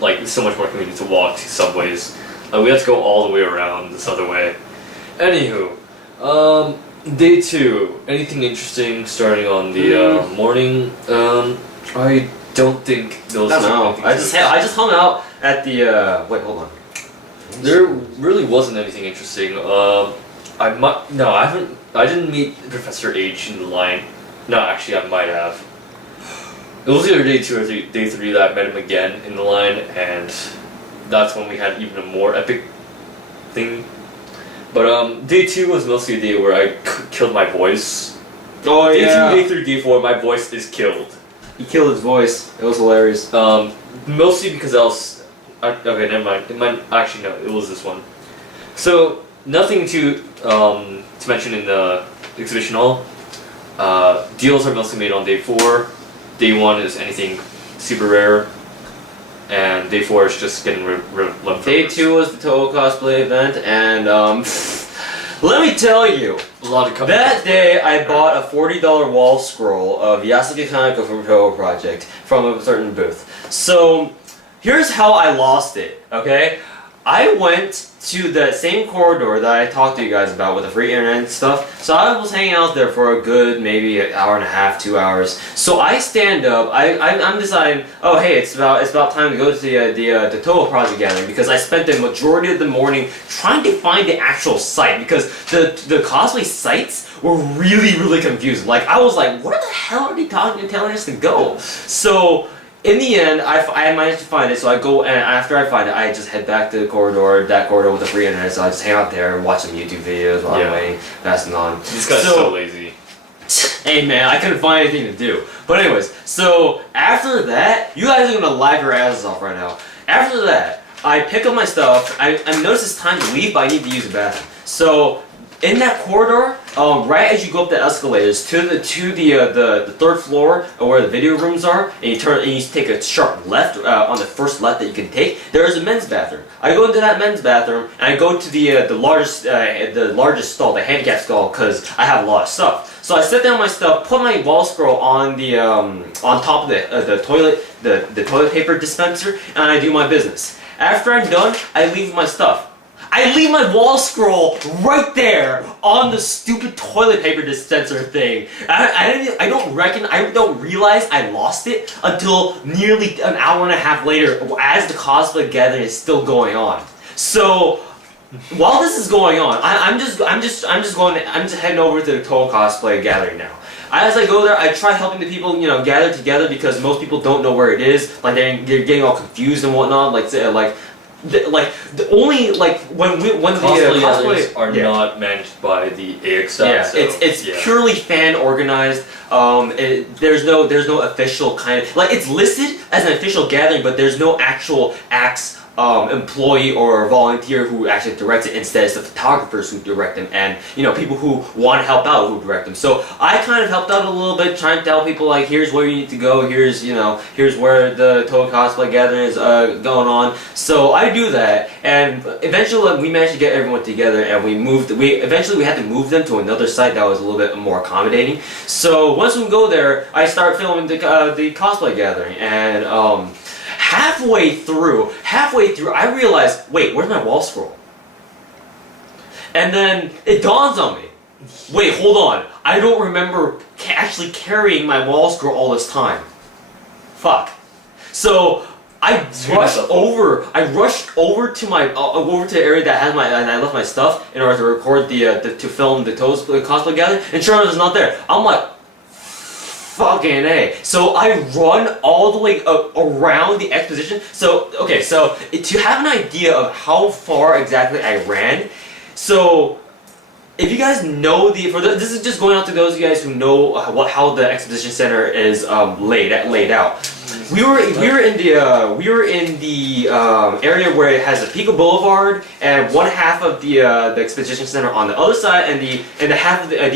like it's so much more convenient to walk to subways. We have to go all the way around this other way. Anywho, day 2. Anything interesting starting on the morning? I don't think those. I don't know. I just hung out at the. Wait, hold on. There really wasn't anything interesting. I didn't meet Professor H in the line. No, actually, I might have. It was either day 2 or day 3 that I met him again in the line, and that's when we had even a more epic thing. But day 2 was mostly a day where I killed my voice. Oh yeah. Day 2, day 3, day 4, my voice is killed. He killed his voice. It was hilarious. Mostly because okay, never mind. Actually, no, it was this one. So nothing to mention in the exhibition hall. Deals are mostly made on day 4. Day 1 is anything super rare, and day 4 is just getting leftovers. Day 2 was the Toho cosplay event, and let me tell you, a lot of that day I bought a $40 wall scroll of Yasuke Kaneko from Toho Project from a certain booth. So here's how I lost it. Okay, I went to the same corridor that I talked to you guys about with the free internet and stuff. So I was hanging out there for a good maybe an hour and a half, 2 hours. So I stand up. I'm deciding. Oh hey, it's about time to go to the Toho Project gathering, because I spent the majority of the morning trying to find the actual site, because the cosplay sites were really confusing. Like I was like, where the hell are they telling us to go? So in the end, I managed to find it, so I go, and after I find it, I just head back to the corridor, that corridor with the free internet, so I just hang out there and watch some YouTube videos while I'm waiting, passing on. This guy's so lazy. Hey man, I couldn't find anything to do. But anyways, so after that, you guys are gonna laugh your asses off right now. After that, I pick up my stuff, I notice it's time to leave, but I need to use the bathroom. So in that corridor, right as you go up the escalators to the 3rd floor where the video rooms are, and you take a sharp left on the first left that you can take, there is a men's bathroom. I go into that men's bathroom and I go to the largest stall, the handicap stall, because I have a lot of stuff. So I set down my stuff, put my wall scroll on the on top of the toilet paper dispenser, and I do my business. After I'm done, I leave my stuff. I leave my wall scroll right there on the stupid toilet paper dispenser thing. I don't realize I lost it until nearly an hour and a half later, as the cosplay gathering is still going on. So while this is going on, I'm just heading over to the Toho cosplay gathering now. As I go there, I try helping the people, gather together, because most people don't know where it is. Like they're getting all confused and whatnot. When the cosplays are not managed by the AX. Yeah, so, it's purely fan organized. There's no official kind of, like, it's listed as an official gathering, but there's no actual AX employee or volunteer who actually directs it. Instead, it's the photographers who direct them, and people who want to help out who direct them. So I kind of helped out a little bit, trying to tell people, like, here's where you need to go, here's where the Toho cosplay gathering is going on. So I do that, and eventually we managed to get everyone together, and we eventually had to move them to another site that was a little bit more accommodating. So once we go there, I start filming the cosplay gathering, and halfway through, I realized, wait, where's my wall scroll? And then it dawns on me, wait, hold on, I don't remember actually carrying my wall scroll all this time. Fuck. So I rushed over to the area that has and I left my stuff in order to record to film the cosplay gathering, and sure enough, it's not there. I'm like, fucking A. So I run all the way around the exposition. So, okay, so to have an idea of how far exactly I ran, so if you guys know this is just going out to those of you guys who know how the exposition center is laid out. We were in the area where it has a Pico Boulevard, and one half of the exposition center on the other side, and the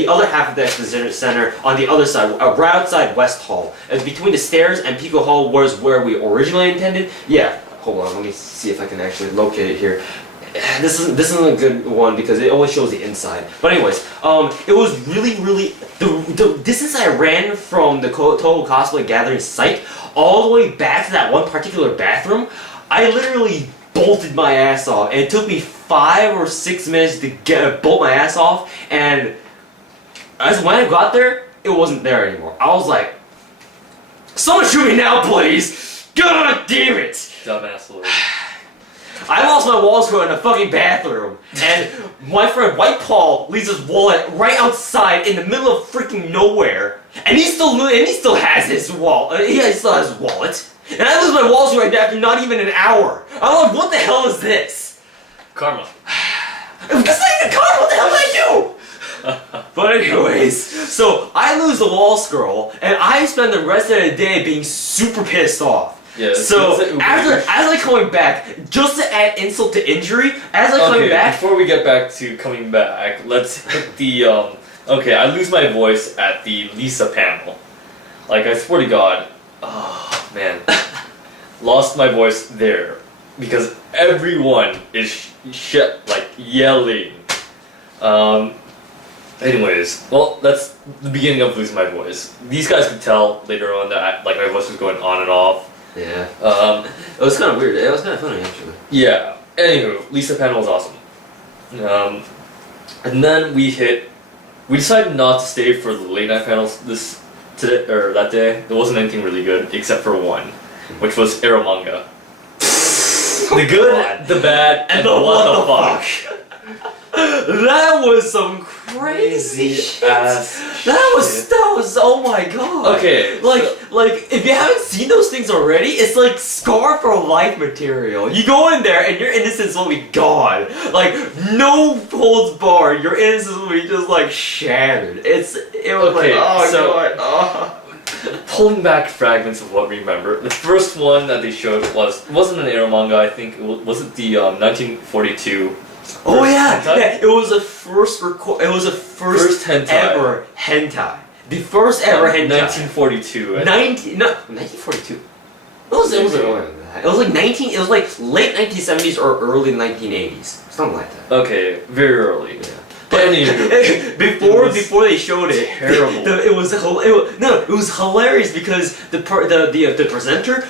other half of the exposition center on the other side, right outside West Hall. And between the stairs and Pico Hall was where we originally intended. Yeah, hold on, let me see if I can actually locate it here. This isn't a good one because it only shows the inside. But anyways, it was really the distance I ran from the Toho cosplay gathering site all the way back to that one particular bathroom. I literally bolted my ass off, and it took me 5 or 6 minutes to bolt my ass off, and as when I got there, it wasn't there anymore. I was like, someone shoot me now, please! God damn it! Dumbass Lord. I lost my wall screw in a fucking bathroom, and my friend White Paul leaves his wallet right outside in the middle of freaking nowhere, and he still has his wallet. He still has his wallet, and I lose my wall screw right after not even an hour. I'm like, what the hell is this? Karma. This ain't the car. What the hell did I do? But anyways, so I lose the wall scroll, and I spend the rest of the day being super pissed off. Yeah, so as I coming back, just to add insult to injury, as I coming back. Before we get back to coming back, let's hit the okay, I lose my voice at the Lisa panel. Like, I swear to God, oh man, lost my voice there because everyone is like yelling. Anyways, well, that's the beginning of losing my voice. These guys could tell later on that like my voice was going on and off. Yeah. It was kind of weird. It was kind of funny actually. Yeah. Anywho, Lisa panel was awesome. And then we decided not to stay for the late night panels that day. There wasn't anything really good except for one, which was Arrow Manga. The good, the bad, and the what the fuck. That was some crazy shit. That was oh my god. Okay, like if you haven't seen those things already, it's like scar for life material. You go in there and your innocence will be gone. Like no holds barred, your innocence will be just like shattered. It was okay, like oh so, god. Oh. Pulling back fragments of what we remember. The first one that they showed wasn't an Arrow Manga. I think it was it the 1942. Oh yeah, it was a first hentai. ever hentai. The first ever hentai. 1942. 1942. It was earlier than that. It was like late 1970s or early 1980s, something like that. Okay, very early. Yeah. But anyway, before they showed it, terrible. It was hilarious because the presenter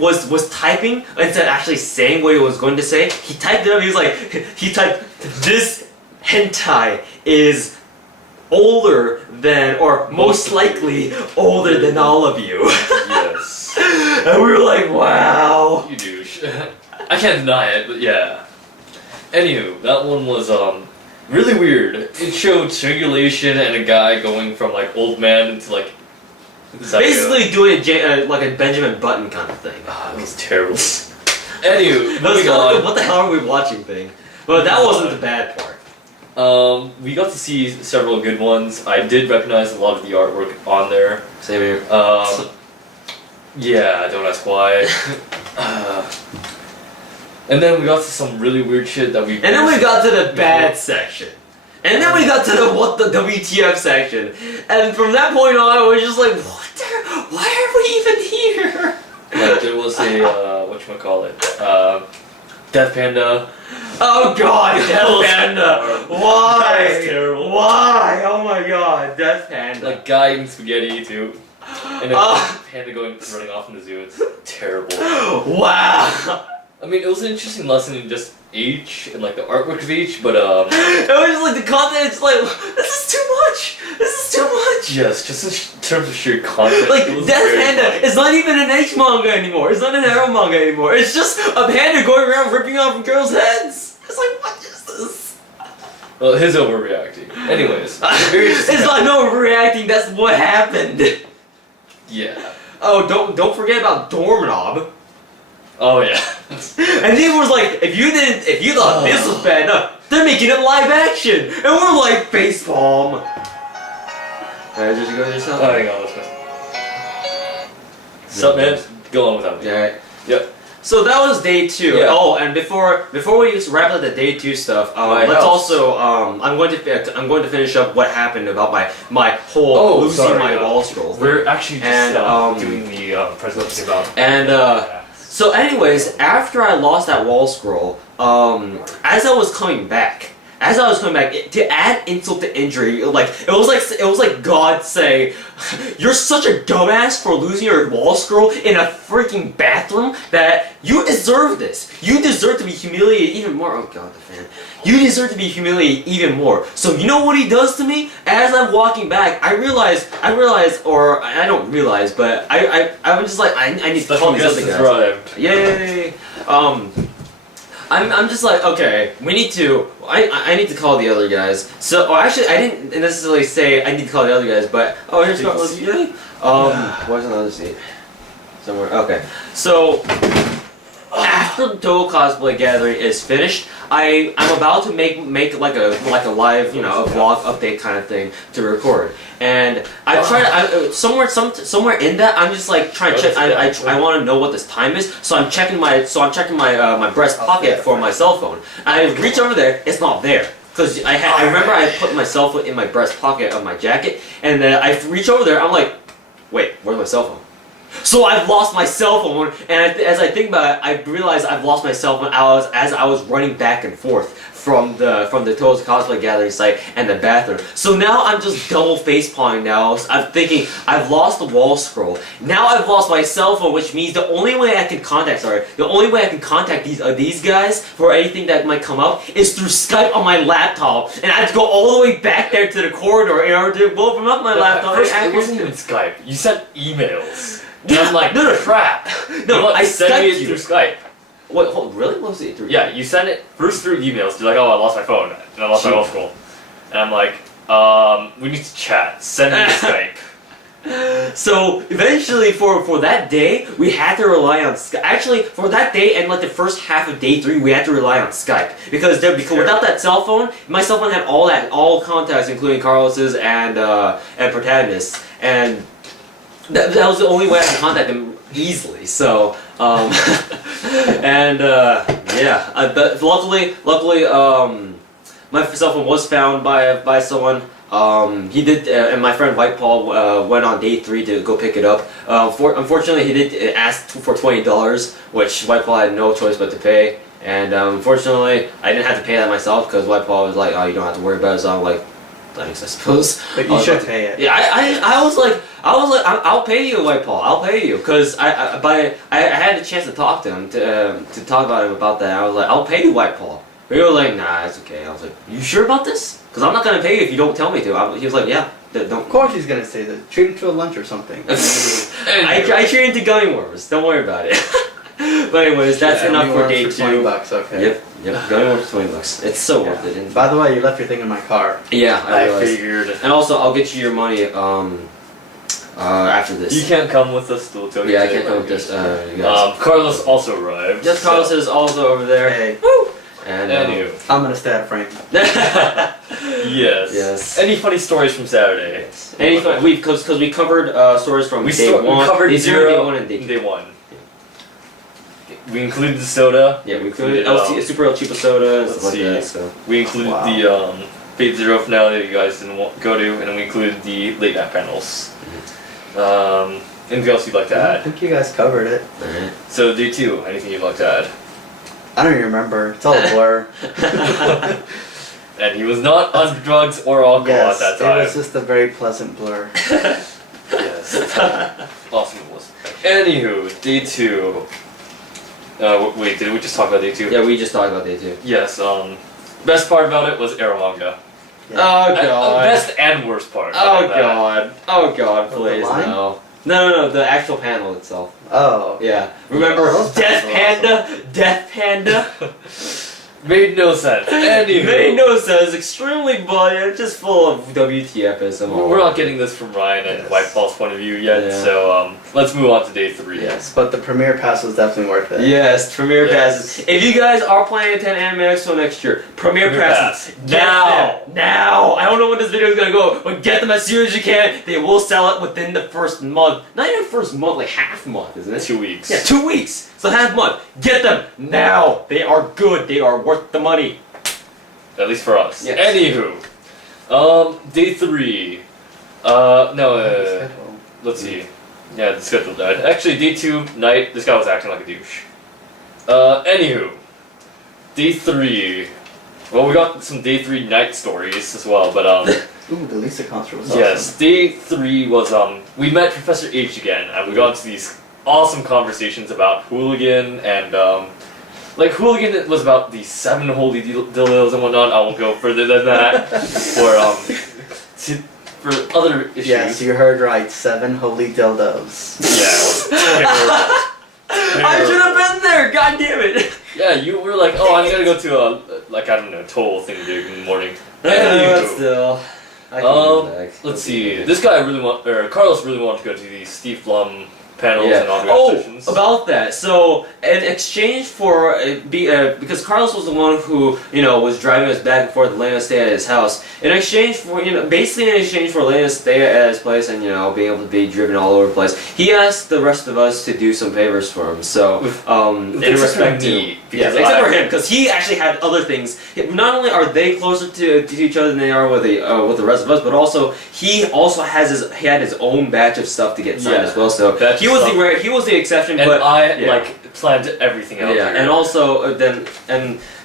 was typing instead of actually saying what he was going to say. He typed it up. He typed this hentai is older than or most likely older than all of you. Yes. And we were like, wow. You douche. I can't deny it, but yeah. Anywho, that one was really weird. It showed strangulation and a guy going from like old man into like basically doing like a Benjamin Button kind of thing. It was terrible. Anywho, moving on. What the hell are we watching thing? But that wasn't the bad part. We got to see several good ones. I did recognize a lot of the artwork on there. Same here. Yeah, don't ask why. And then we got to some really weird shit that we. And then we got to the bad section. And then we got to the what the WTF section. And from that point on, I was just like, why are we even here? Like there was a whatchamacallit, Death Panda. Oh god, Death Panda! Why? That was terrible. Why? Oh my god, Death Panda. Like guy eating spaghetti too. And then panda running off in the zoo. It's terrible. Wow. I mean, it was an interesting lesson in just age and like the artwork of each, but it was just like the content. It's like this is too much. This is too much. Yes, just in terms of sheer content. Like Death Panda is not even an H manga anymore. It's not an Arrow manga anymore. It's just a panda going around ripping off girls' heads. It's like what is this? Well, his overreacting. Anyways, it's not no overreacting. That's what happened. Yeah. Oh, don't forget about Doorknob. Oh yeah. And he was like, if you thought this was bad enough, they're making it live action, and we're like facepalm. Alright, just go yourself. Oh, hang on, let's go. Sup, man? Go on without me. Alright. Yep. So that was day 2. Yeah. Oh, and before we just wrap up the day 2 stuff, let's also I'm going to finish up what happened about my whole losing my wall scroll. We're actually just doing the presentation about. And so anyways, after I lost that wall scroll, as I was coming back, as I was coming back, to add insult to injury, like it was like God saying, "You're such a dumbass for losing your wall scroll in a freaking bathroom that you deserve this. You deserve to be humiliated even more." Oh God, the fan. You deserve to be humiliated even more. So you know what he does to me? As I'm walking back, I realize, or I don't realize, but I'm just like, I need to call these other guys. Yay! I'm just like, okay, we need to, I need to call the other guys. So, actually, I didn't necessarily say I need to call the other guys, but, oh, here's Carlos, yay! Where's another seat? Somewhere, okay. So, after the Total Cosplay Gathering is finished, I'm about to make like a live, you know, a vlog update kind of thing to record, and I try somewhere in that I'm just like trying to check. I want to know what this time is, so I'm checking my my breast pocket for my cell phone. I reach over there, it's not there. Because I remember I put my cell phone in my breast pocket of my jacket, and then I reach over there, I'm like, wait, where's my cell phone? So I've lost my cell phone, and as I think about it, I realize I've lost my cell phone as I was running back and forth from the Total Cosplay Gathering site and the bathroom. So now I'm just double facepalming now. I'm thinking I've lost the wall scroll. Now I've lost my cell phone, which means the only way I can contact these guys for anything that might come up is through Skype on my laptop, and I have to go all the way back there to the corridor in order to open up my laptop. First, it wasn't even Skype. You sent emails. Yeah, I'm like, no, crap. No, I sent Skyped it you through Skype. What? Really? What was it through? Yeah, you sent it first through emails. You're like, oh, I lost my phone and I lost my wall scroll, and I'm like, we need to chat. Send me Skype. So eventually, for that day, we had to rely on Skype. Actually, for that day and like the first half of day 3, we had to rely on Skype because without that cell phone, my cell phone had all contacts, including Carlos's and Protagonist's, and that was the only way I could contact them easily. So yeah, but luckily, my cell phone was found by someone. He did, and my friend White Paul went on day 3 to go pick it up. Unfortunately, he did ask for $20, which White Paul had no choice but to pay. And unfortunately, I didn't have to pay that myself because White Paul was like, "Oh, you don't have to worry about it." So I'm like, thanks, I suppose. But you should pay it. Yeah, I was like, I'll pay you, White Paul. I'll pay you, because I had the chance to talk to him to talk about him about that. I was like, I'll pay you, White Paul. But he was like, nah, it's okay. I was like, you sure about this? Because I'm not gonna pay you if you don't tell me to. He was like, yeah, don't. Of course he's gonna say that. Treat him to a lunch or something. I treat him to gummy worms. Don't worry about it. But anyways, that's enough for day 2. $20, okay. Yep. Gummy worms for $20. It's so worth it. And by the way, you left your thing in my car. yeah, I realized. Figured. And also, I'll get you your money after this. You can't come with us till Tokyo. Yeah, I can't come with this. You guys. Carlos also arrived. Yes, Carlos is also over there. Hey, Woo! And Anywho. I'm gonna stay at frame. Yes. Yes. Any funny stories from Saturday? Any fun? Because we covered stories from We day 1, we covered day 0, day 1, and day 2. day 1. We included the soda. Yeah, we included Super El Cheapo soda and let's stuff like see. that. So. We included Wow. the Fate Zero finale that you guys didn't go to, and then we included the late night panels. Anything else you'd like to I add? think you guys covered it. Alright. So day 2, anything you'd like to add? I don't even remember. It's all a blur. And he was not on drugs or alcohol Yes, at that time. it was just a very pleasant blur. Yes. Awesome it was. Anywho, day 2. Wait, did we just talk about day 2? Yeah, we just talked about day 2. Yes, best part about it was Aramanga. Yeah. Oh god. Best and worst part. Oh about that. god. Oh god, The please line? no. No, the actual panel itself. Oh. Yeah. Remember Those Death panels are Panda? Death Panda? Made no sense. Anywho. Made no sense. Extremely bland. Just full of WTFism. We're not getting this from Ryan and Yes. White Paul's point of view yet, Yeah. so let's move on to day 3. Yes, but the premiere pass was definitely worth it. Yes, premiere Yes. passes. If you guys are planning to attend Anime Expo next year, premiere Premiere passes. pass. Get Now. them. Now! I don't know when this video is gonna go, but get them as soon as you can. They will sell it within the first month. Not even first month, like half month, isn't it? 2 weeks. Yeah, 2 weeks. So half month. Get them now. They are good. They are worth the money. At least for us. Yes. Anywho. Day 3. Let's see. Yeah, the schedule died. Actually, day 2, night, this guy was acting like a douche. Anywho. Day 3. Well, we got some day 3 night stories as well, but Ooh, the Lisa concert was yes, awesome. day 3 was we met Professor H again, and we got into these awesome conversations about Hooligan and like Hooligan was about the 7 holy dildos and whatnot. I won't go further than that for other issues. Yes, you heard right. 7 holy dildos. Yeah, it was terrible. I should have been there. God damn it. Yeah, you were like, oh, I'm gonna go to a like I don't know toll thing to do in the morning. But Anywho. still. I can go back. Let's see. This guy Carlos really wanted to go to the Steve Blum panels and autograph Oh, sessions. about that. So, in exchange for because Carlos was the one who was driving us back and forth, letting us stay at his house. In exchange for basically in exchange for letting us stay at his place and being able to be driven all over the place, he asked the rest of us to do some favors for him. So, in Except for respect to me, because except for him, because he actually had other things. Not only are they closer to each other than they are with the rest of us, but also he had his own batch of stuff to get signed as well. So Batch he was the rare, he was the exception, and but I planned everything out. yeah, here. and also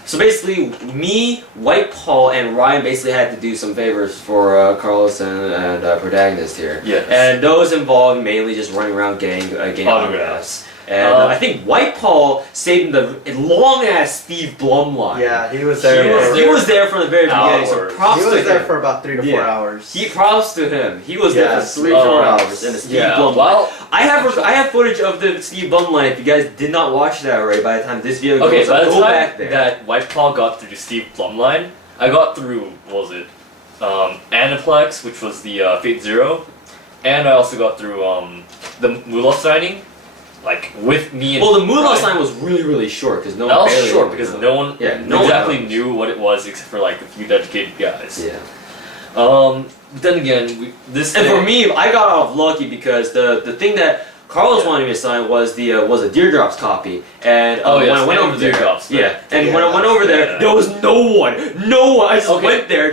so basically me, White Paul, and Ryan basically had to do some favors for Carlos and protagonist here. Yes. And those involved mainly just running around getting autographs. And I think White Paul stayed in the long ass Steve Blum line. Yeah, he was there. He was there from the very beginning. So Hours. props He to was there him. for about 3 to 4 Yeah. hours. Props to him. He was there Yes. for 3 or 4 hours in the Steve Blum line. Well, I have footage of the Steve Blum line. If you guys did not watch that already, by the time this video goes okay, by up, the go time back there. that White Paul got through the Steve Blum line, I got through, what was it, Aniplex, which was the Fate Zero, and I also got through the Mulov signing, like with me and Well, the Mulov Ryan. sign was really short because no That one was barely short knew. because no one no one exactly knows. knew what it was except for like a few dedicated guys. Yeah. Then again, this And thing, for me, I got off lucky because the thing that Carlos wanted me to sign was a Deardrops copy, and when I went over there, Deardrops, when I went over there, yeah. there was no one. I just Okay. went there,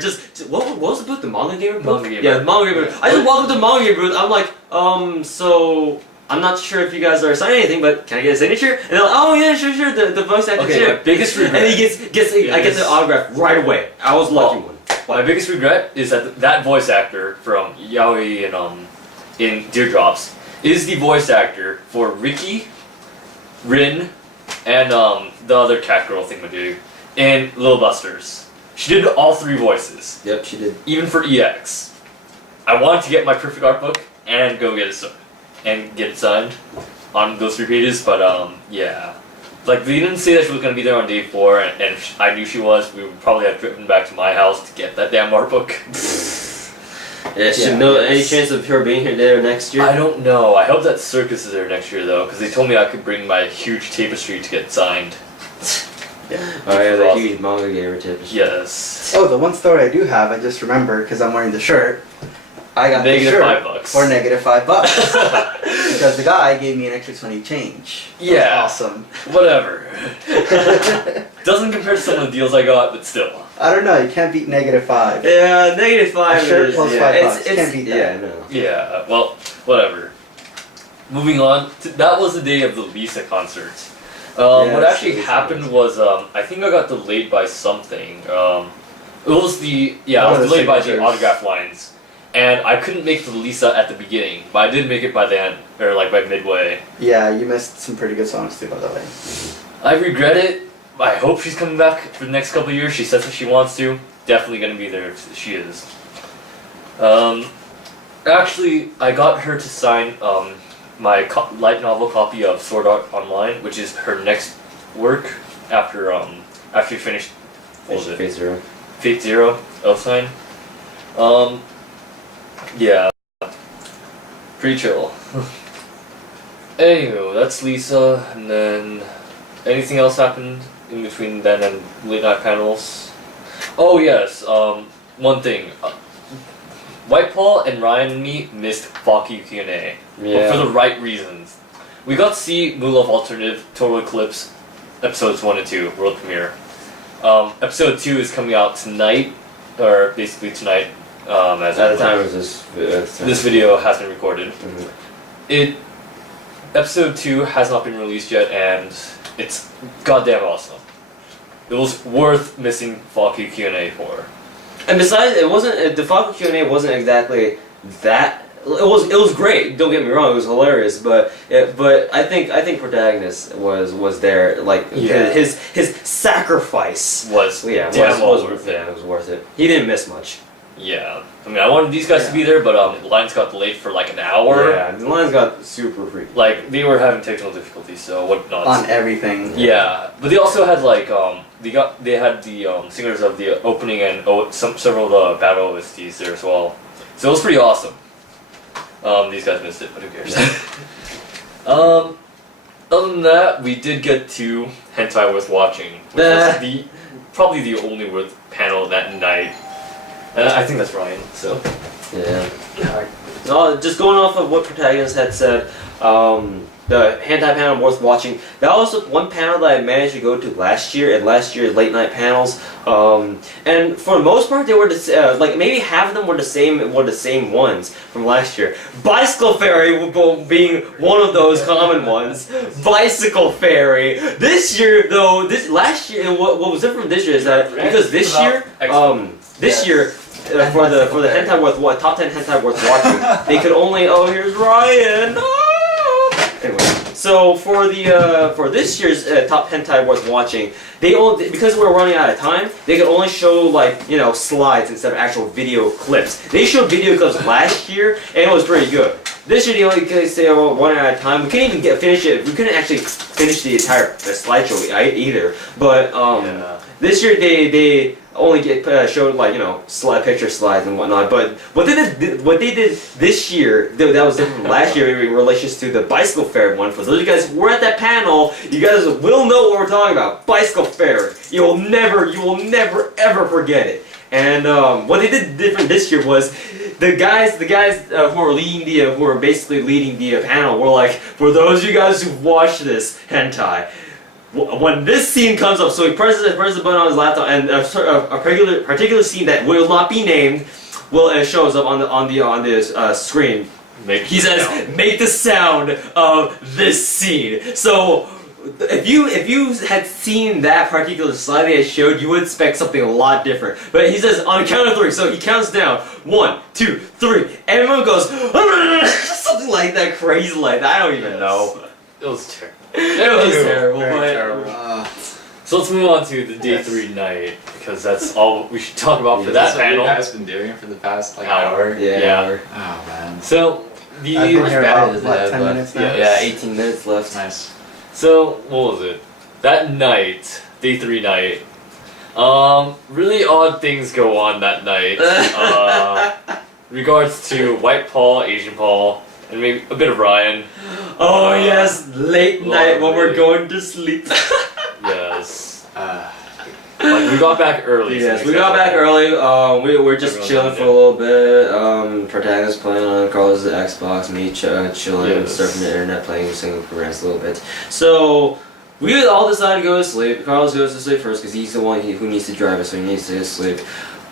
what was the booth? The Manga Gamer booth? Manga Gamer. Yeah, the Manga Gamer. I just walked up to the Manga Gamer booth. I'm like, so I'm not sure if you guys are signing anything, but can I get a signature? And they're like, oh yeah, sure. The voice actor, Okay, sure. my biggest regret. And he I get the autograph right away. I was lucky one. my biggest regret is that voice actor from Yaoi and in Deardrops is the voice actor for Ricky, Rin, and the other cat girl thingamajig in Little Busters. She did all 3 voices, Yep, she did. even for EX. I wanted to get my perfect art book and go get it signed on those 3 pages, but yeah. Like, they didn't say that she was going to be there on day 4, and if I knew she was, we would probably have driven back to my house to get that damn art book. Any chance of her being here there next year? I don't know. I hope that Circus is there next year, though, because they told me I could bring my huge tapestry to get signed. Yeah. Oh yeah, the Awesome. huge Manga Gamer tapestry. Yes. Oh, the one story I do have, I just remember because I'm wearing the shirt. I got the Negative shirt $5. for negative $5 because the guy gave me an extra 20 change. That was Yeah. awesome. Whatever. Doesn't compare to some of the deals I got, but still. I don't know. You can't beat negative 5. Yeah, negative 5 A shirt is plus yeah, $5. Can't beat that. Yeah, no. Yeah, well, whatever. Moving on, that was the day of the Lisa concert. What Yes, actually it was happened nice. was, I think I got delayed by something. It was I One was of the delayed by the signatures. autograph lines. And I couldn't make the Lisa at the beginning, but I did make it by the end, or like by midway. Yeah, you missed some pretty good songs too, by the way. I regret it. I hope she's coming back for the next couple of years. She says that she wants to. Definitely gonna be there if she is. Actually, I got her to sign my light novel copy of Sword Art Online, which is her next work after she finished. What was it? Phase 0. Fate Zero. Sign. Yeah. Pretty chill. Anywho, that's Lisa, and then anything else happened in between then and late night panels? Oh yes, one thing. White Paul and Ryan and me missed Faki Q&A, but for the right reasons. We got to see Mulov Alternative Total Eclipse episodes 1 and 2, world premiere. Episode 2 is coming out tonight, or basically tonight, as At the time it was this video has been recorded. Mhm. Episode 2 has not been released yet, and it's goddamn awesome. it was worth missing Faku Q&A for. And besides, it wasn't the Faku Q&A wasn't exactly that. It was great. Don't get me wrong, it was hilarious. But I think Protagonist was there. Like his sacrifice Was yeah damn well was worth yeah, it. it was worth it. He didn't miss much. Yeah. I mean, I wanted these guys to be there, but the lines got delayed for like an hour. Yeah, the lines got super freaky. Like, they were having technical difficulties, so whatnot. On everything. Yeah, but they also had like they had the singers of the opening and several of the battle OSTs there as well, so it was pretty awesome. These guys missed it, but who cares? Other than that, we did get to Hentai Worth Watching, which was probably the only worth panel that night. And I think that's Ryan. So Yeah. Just going off of what Protagonist had said, the hentai panel worth watching. That was the one panel that I managed to go to last year at last year's late night panels. And for the most part, they were like maybe half of them were the same ones from last year. Bicycle Ferry being one of those common ones. Bicycle Ferry. This year though, last year, what was different this year is that because this year, this year. For the hentai worth top 10 hentai worth watching, they could only here's Ryan. Anyway, so for the for this year's top hentai worth watching, they only because we're running out of time, they could only show like slides instead of actual video clips. They showed video clips last year and it was pretty good. This year they only say running out of time. We couldn't even finish it. We couldn't actually finish the entire slideshow either. But this year they only showed like picture slides and whatnot. But what they did this year that was different from last year in relation to the Bicycle Fair one. For those of you guys who were at that panel, you guys will know what we're talking about. Bicycle Fair. You will never ever forget it. And what they did different this year was the guys who were basically leading the panel were like, for those of you guys who've watched this hentai, when this scene comes up, so he presses the button on his laptop, and a particular scene that will not be named shows up on the screen. He says, "Make the sound of this scene." So if you had seen that particular slide that I showed, you would expect something a lot different. But he says on a count of 3, so he counts down 1, 2, 3. Everyone goes something like that, crazy like that. I don't even know. it was terrible. It was terrible. Very But terrible. So let's move on to the day 3 night, because that's all we should talk about for that That's what panel. you guys been doing for the past Hour. hour. yeah. Oh man. So I've been here battery about, does it what, have 10 left? minutes now? Yeah, 18 minutes left. Nice. So what was it? That night, day 3 night. Really odd things go on that night. Regards to White Paul, Asian Paul, and maybe a bit of Ryan. Oh yes, late night when we're lovely. going to sleep. Yes. Like we got back early. so Yes, it we makes got sense. back early. We were just Everyone's chilling on for a little bit. Protagonist playing on Carlos' Xbox, me chilling, Yes. surfing the internet, playing single programs a little bit. So we all decided to go to sleep. Carlos goes to sleep first because he's the one who needs to drive us, so he needs to sleep.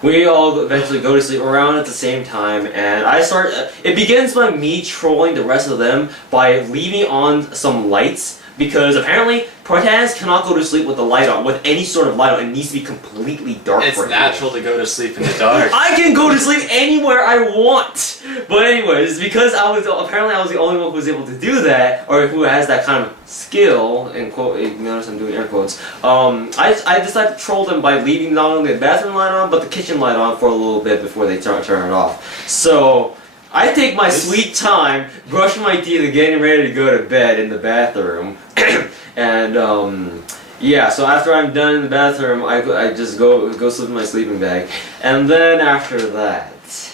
We all eventually go to sleep around at the same time, and I start. It begins by me trolling the rest of them by leaving on some lights because apparently protagonist cannot go to sleep with the light on, with any sort of light on. It needs to be completely dark. It's for him. natural to go to sleep in the dark. I can go to sleep anywhere I want. But anyways, because I was the only one who was able to do that, or who has that kind of skill, in quote, you notice I'm doing air quotes. I decided to troll them by leaving not only the bathroom light on, but the kitchen light on for a little bit before they turn it off. So I take my sweet time, brushing my teeth, and getting ready to go to bed in the bathroom, and yeah, so after I'm done in the bathroom, I just go sleep in my sleeping bag, and then after that,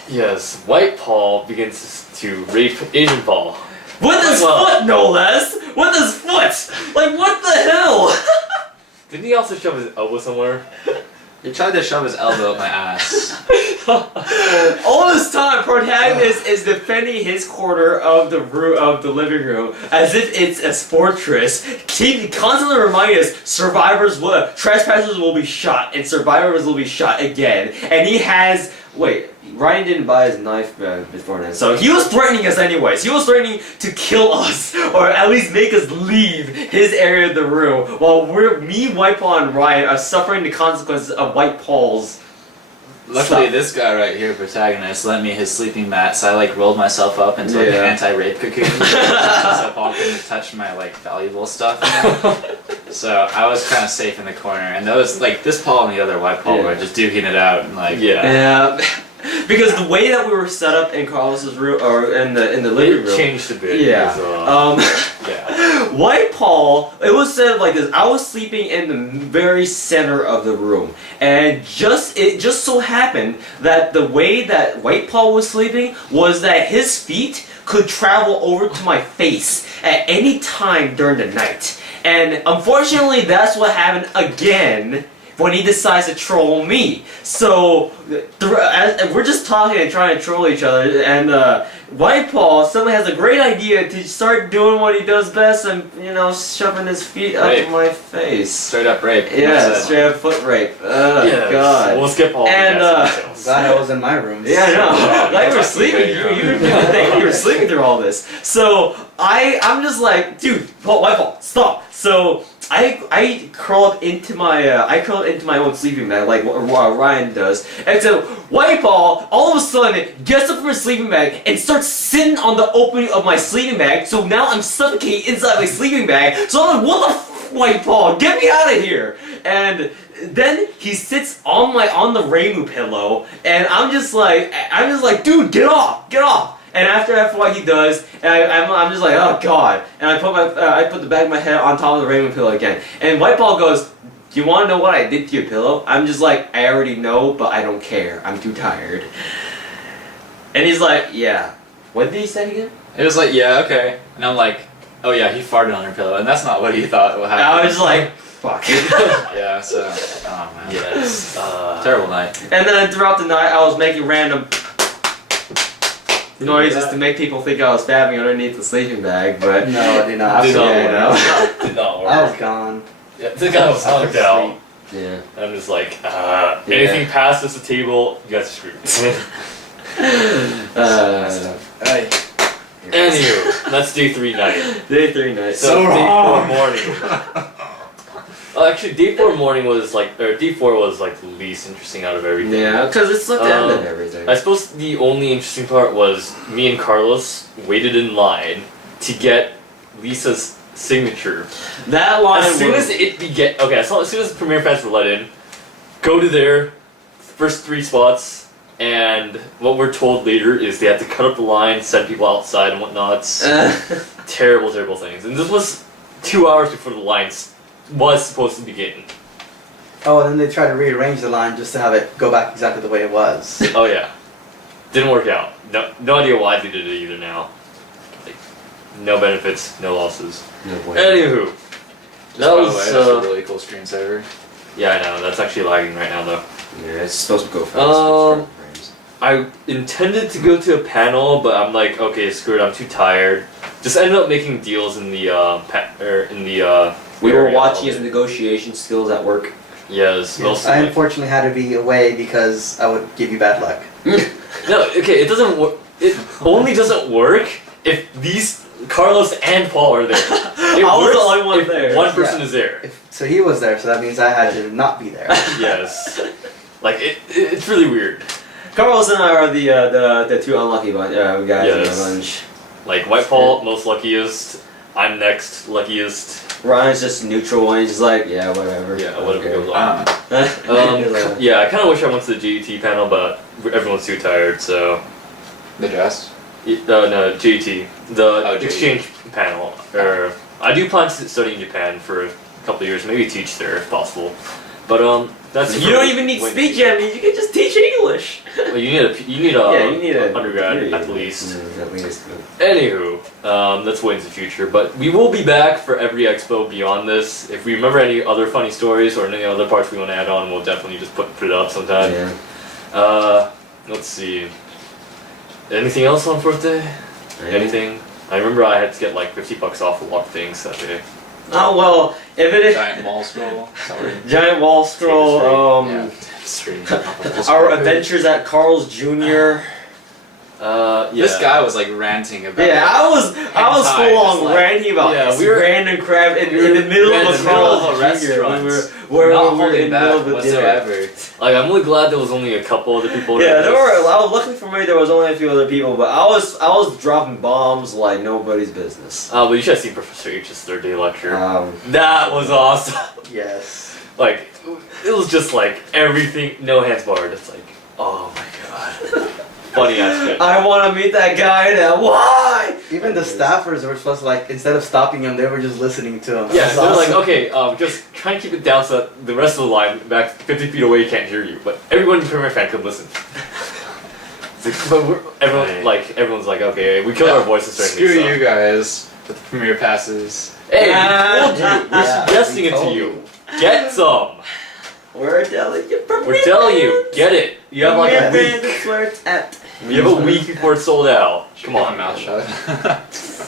Yes, White Paul begins to rape Asian Paul. with his foot, no less. With his foot, like what the hell? Didn't he also shove his elbow somewhere? He tried to shove his elbow up my ass. All this time, protagonist is defending his corner of the living room as if it's a fortress. He constantly reminds us trespassers will be shot and survivors will be shot again. And he has wait, Ryan didn't buy his knife before then, so he was threatening us anyways. He was threatening to kill us, or at least make us leave his area of the room, while me, White Paul, and Ryan are suffering the consequences of White Paul's. Luckily, Stop. this guy right here, protagonist, lent me his sleeping mat, so I like rolled myself up into like an Yeah. anti-rape cocoon, so Paul couldn't touch my like valuable stuff. So I was kind of safe in the corner, and those like this Paul and the other White Paul Yeah. were just duking it out, and like Yeah, because the way that we were set up in Carlos's room, or in the living It room. changed a bit. Yeah. because, yeah. White Paul, it was said like this. I was sleeping in the very center of the room, and it just so happened that the way that White Paul was sleeping was that his feet could travel over to my face at any time during the night. And unfortunately, that's what happened again when he decides to troll me. So as we're just talking and trying to troll each other, and White Paul suddenly has a great idea to start doing what he does best, and shoving his feet up Rape. in my face. straight up rape. Yeah, That's it. straight up foot rape. Oh Yes. God. We'll skip all And, the details. Glad I was in my room. Yeah, I know. Like you were fucking sleeping. way, You didn't think you were sleeping through all this. So I'm just like, dude, White Paul, stop. So I curl up into my own sleeping bag like what Ryan does. And so White Paul all of a sudden gets up from his sleeping bag and starts sitting on the opening of my sleeping bag. So now I'm suffocating inside my sleeping bag. So I'm like, what the f, White Paul, get me out of here! And then he sits on the Ramu pillow, and I'm just like, dude, get off! And after what he does, and I'm just like, oh God! And I put the back of my head on top of the Ramu pillow again. And White Paul goes, do you want to know what I did to your pillow? I'm just like, I already know, but I don't care. I'm too tired. And he's like, yeah. What did he say again? It was like, yeah, okay, and I'm like, oh yeah, he farted on her pillow, and that's not what he thought would And happen. I was just like, fuck. yeah, so oh man, Yes. terrible night. And then throughout the night, I was making random noises to make people think I was stabbing underneath the sleeping bag, but No, I did not. Did not yeah, work. no. Did not work. I was gone. Yeah, the guy was knocked out. Yeah. I'm just like, anything past this table, you guys are screwed. Hey. Anywho, that's day 3 night. Day 3 night. So day 4 morning. Actually, day 4 morning was like, or day 4 was like the least interesting out of everything. Yeah, because it's like the end of Um, everything. I suppose the only interesting part was me and Carlos waited in line to get Lisa's signature. That line As soon was... as as soon as the premiere fans were let in, go to their first 3 spots, and what we're told later is they have to cut up the line, send people outside and whatnot. Terrible, terrible things. And this was 2 hours before the line was supposed to begin. Oh, and then they tried to rearrange the line just to have it go back exactly the way it was. Oh yeah, didn't work out. No idea why they did it either. Now, like, no benefits, no losses. No point. Anywho, Just that by the was way, that's a really cool screensaver. yeah, I know that's actually lagging right now though. Yeah, it's supposed to go fast. I intended to go to a panel, but I'm like, okay, screw it, I'm too tired. Just ended up making deals in the We were area watching all his day. negotiation skills at work. Yes, mostly. I like- unfortunately had to be away because I would give you bad luck. No, okay, it doesn't work. It only doesn't work if these Carlos and Paul are there. It I was works the only one if there. one person Yeah. is there. So he was there, so that means I had to not be there. Yes. Like it's really weird. Carlos and I are the 2 unlucky guys in Yes. the bunch. Like White Paul, most luckiest. I'm next, luckiest. Ryan's just a neutral one. He's just like, yeah, whatever. Yeah, whatever Okay. goes on. Yeah, I kind of wish I went to the GET panel, but everyone's too tired, so. The dress. No, GET. The Oh, GET. exchange panel. I do plan to study in Japan for a couple of years, maybe teach there if possible. But that's You don't even need when- speech Japanese. You can just teach English. Well, you need a Yeah, you need a undergrad you need at a- least. At least. Anywho, that's way into the future. But we will be back for every expo beyond this. If we remember any other funny stories or any other parts we want to add on, we'll definitely just put it up sometime. Yeah. Let's see. Anything else on 4th day? Anything? I remember I had to get like $50 off a lot of things that day. Oh well, if it is Giant wall scroll. Sorry. giant wall scroll, Yeah. Stream. Our adventures at Carl's Jr. Yeah. This guy was like ranting about. Yeah, I was Hentai, full on just like- ranting about Yeah, we were- random crap in we were the middle in of the a middle of Carl's a Jr. restaurant. We were Not in the holding middle of back a dinner. whatsoever. Like, I'm really glad there was only a couple other people. Yeah, there were. Well, luckily for me, there was only a few other people, but I was dropping bombs like nobody's business. But you should have seen Professor H's third day lecture. That was awesome. Yes. Like, it was just like everything, no hands barred. It's like, oh my god. Funny aspect. I want to meet that guy now. Why? Even the staffers were supposed to, like, instead of stopping him, they were just listening to him. Yeah, It was they're like, awesome. okay, just try and keep it down so that the rest of the line back 50 feet away can't hear you. But everyone in Premier Fan could listen. It's like, but everyone's like, okay, we killed our voices during Screw these. you guys with the premiere passes. Hey, we told you. We're Yeah, suggesting we it to told you. Get some. We're telling you. We're telling you, get it. You have like a week. That's where it's at. You have a week before it's sold out. Come Keep on, my mouth shut.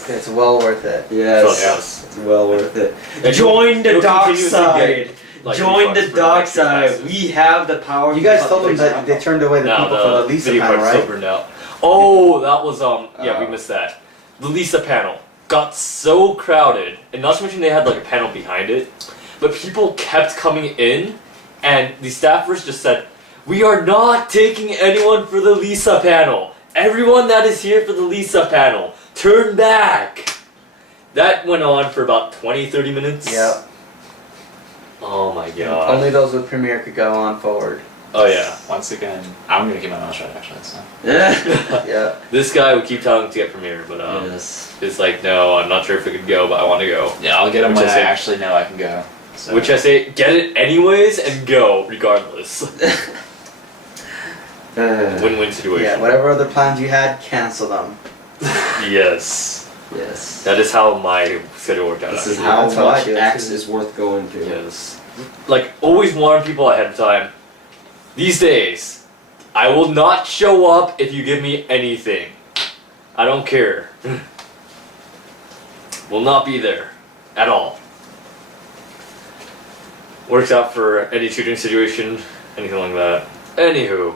It's well worth it. Yes. Trust us. It's well worth it. And Join the you'll dark continuously side. get, like, Join the refunds for dark extra side. passes. We have the power. You guys told them that they turned away the No, people for the Lisa video panel, part's still right? burned out. Oh, that was yeah, we Oh. missed that. The Lisa panel got so crowded, and not to mention they had like a panel behind it, but people kept coming in, and the staffers just said, "We are not taking anyone for the Lisa panel. Everyone that is here for the Lisa panel, turn back." That went on for about 20-30 minutes. Yeah. Oh my god. Only those with Premiere could go on forward. Oh yeah. Once again, I'm gonna keep my mouth shut actually. So. Yeah. Yeah. This guy would keep telling him to get Premiere, but Yes. it's like, no, I'm not sure if we could go, but I want to go. Yeah, I'll get them Which when I I say- actually know I can go. So. Which I say, get it anyways and go regardless. Win-win situation. Yeah, whatever other plans you had, cancel them. Yes. Yes. That is how my schedule worked out. This is actually. how That's how I much do it, X too. is worth going to. Yes. Like, always warn people ahead of time. These days, I will not show up if you give me anything. I don't care. Will not be there. At all. Works out for any tutoring situation, anything like that. Anywho.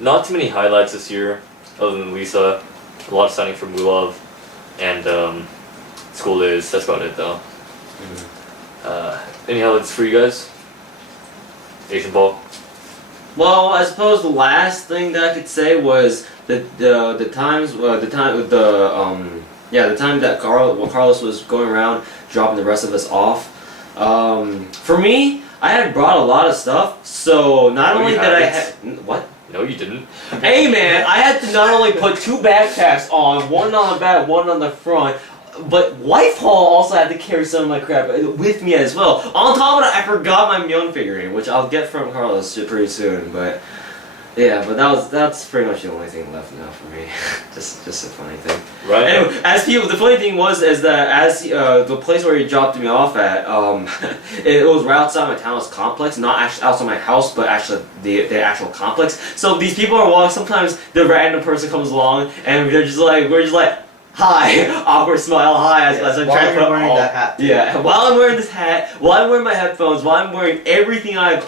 Not too many highlights this year, other than Lisa. A lot of signing from Lulov. And, school is. That's about it, though. Any highlights for you guys? Asian ball. Well, I suppose the last thing that I could say was the time that Carlos was going around dropping the rest of us off. For me, I had brought a lot of stuff, so not No, only you did I haven't. have what. No, you didn't. Hey man, I had to not only put 2 backpacks on, one on the back, one on the front, but Wife Hall also had to carry some of my crap with me as well. On top of that, I forgot my Myeon figurine, which I'll get from Carlos pretty soon. But yeah, but that's pretty much the only thing left now for me. just a funny thing. Right? Anyway, the funny thing is that as the place where he dropped me off at, it was right outside my town's complex, not actually outside my house, but actually the actual complex. So these people are walking. Sometimes the random person comes along, and we're just like, hi, awkward smile, hi, as I'm While trying to you're put wearing all. that hat. Yeah, while I'm wearing this hat, while I'm wearing my headphones, while I'm wearing everything I've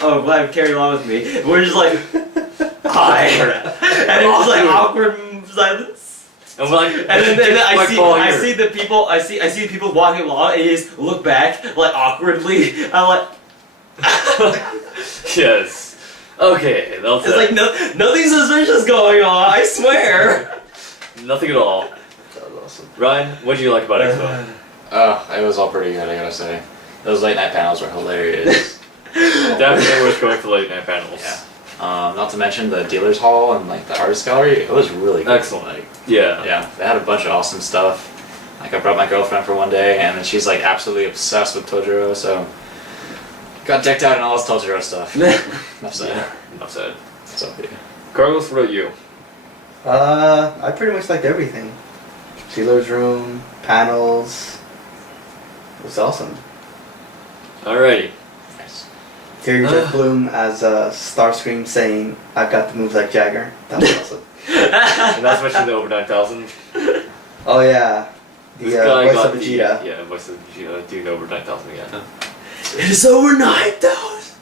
carried along with me, we're just like, hi, and it's just like awkward silence. And we're like, And then I like see ball I here. see the people the people walking along and you just look back like awkwardly. I'm like Yes. Okay, that's it's it. like nothing suspicious going on, I swear. Nothing at all. That was awesome. Ryan, what do you like about Expo? Oh, it was all pretty good, I gotta say. Those late night panels were hilarious. Definitely worth going for late night panels. Yeah. Not to mention the dealer's hall and like the artist gallery. It was really good. Excellent. Like, Yeah. yeah, they had a bunch of awesome stuff. Like I brought my girlfriend for one day, and then she's like absolutely obsessed with Totoro, so got decked out in all this Totoro stuff. Enough said. Yeah. Enough said. So yeah. Carlos, what about you? I pretty much liked everything. Sealer's room, panels. It was awesome. Alrighty. Nice. Terry Jeff Bloom as Starscream saying, "I've got the moves like Jagger." That was awesome. And that's mentioned the over 9,000. Oh yeah, the This guy voice got of Vegeta. Yeah, voice of Vegeta doing over 9,000 again. It is over 9,000.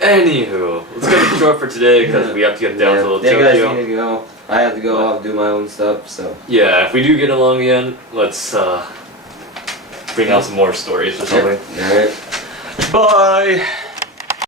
Anywho, let's cut it short for today because we have to get down to little They guys Tokyo. need to go. I have to go off and do my own stuff. So. Yeah, if we do get along again, let's bring out some more stories or something. Alright. Bye.